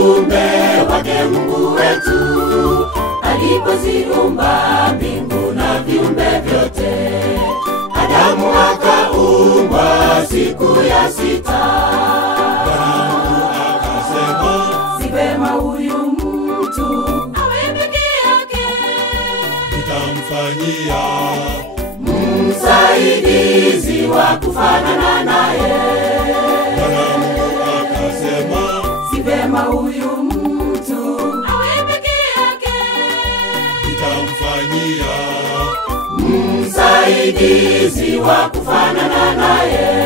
ujumbe wake Mungu wetu alipoziumba mbingu na viumbe vyote. Adamu akaumbwa siku ya sita. Mungu akasema, si vema huyu mtu awe peke yake, nitamfanyia msaidizi wa kufanana naye. Mungu akasema, si vema huyu mtu awe peke yake, nitamfanyia msaidizi wa kufanana naye.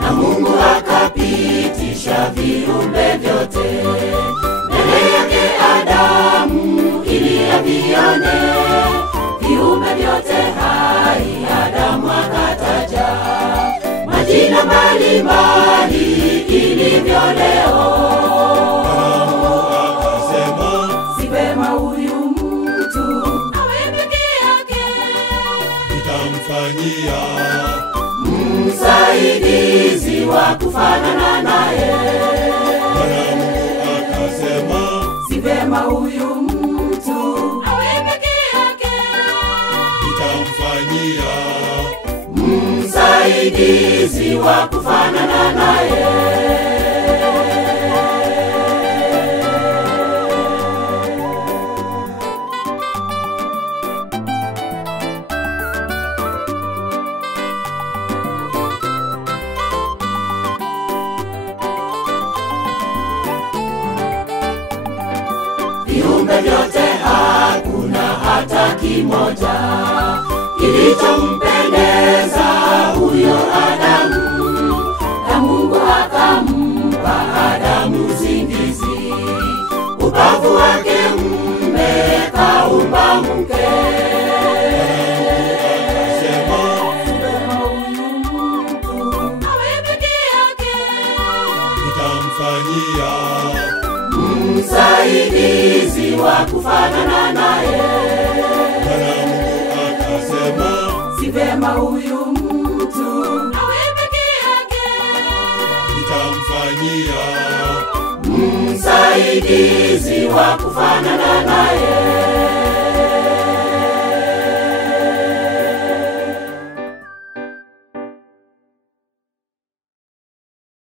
Na Mungu akapitisha viumbe vyote mbele yake Adamu ili avione viumbe vyote hai. Adamu akataja majina mbalimbali ilivyo leo. Mungu akasema, si vema huyu mtu awe peke yake, nitamfanyia msaidizi wa kufanana naye. Mungu akasema, si vema huyu mtu awe peke yake, nitamfanyia msaidizi wa kufanana naye. Viumbe vyote hakuna hata kimoja kilichompendeza huyo Adamu, na Mungu akampa Adamu usingizi. Ubavu wake kaumba mke. nitamfanyia msaidizi wa kufanana naye. Mungu akasema, si vema huyu mtu awe peke yake, nitamfanyia msaidizi wa kufanana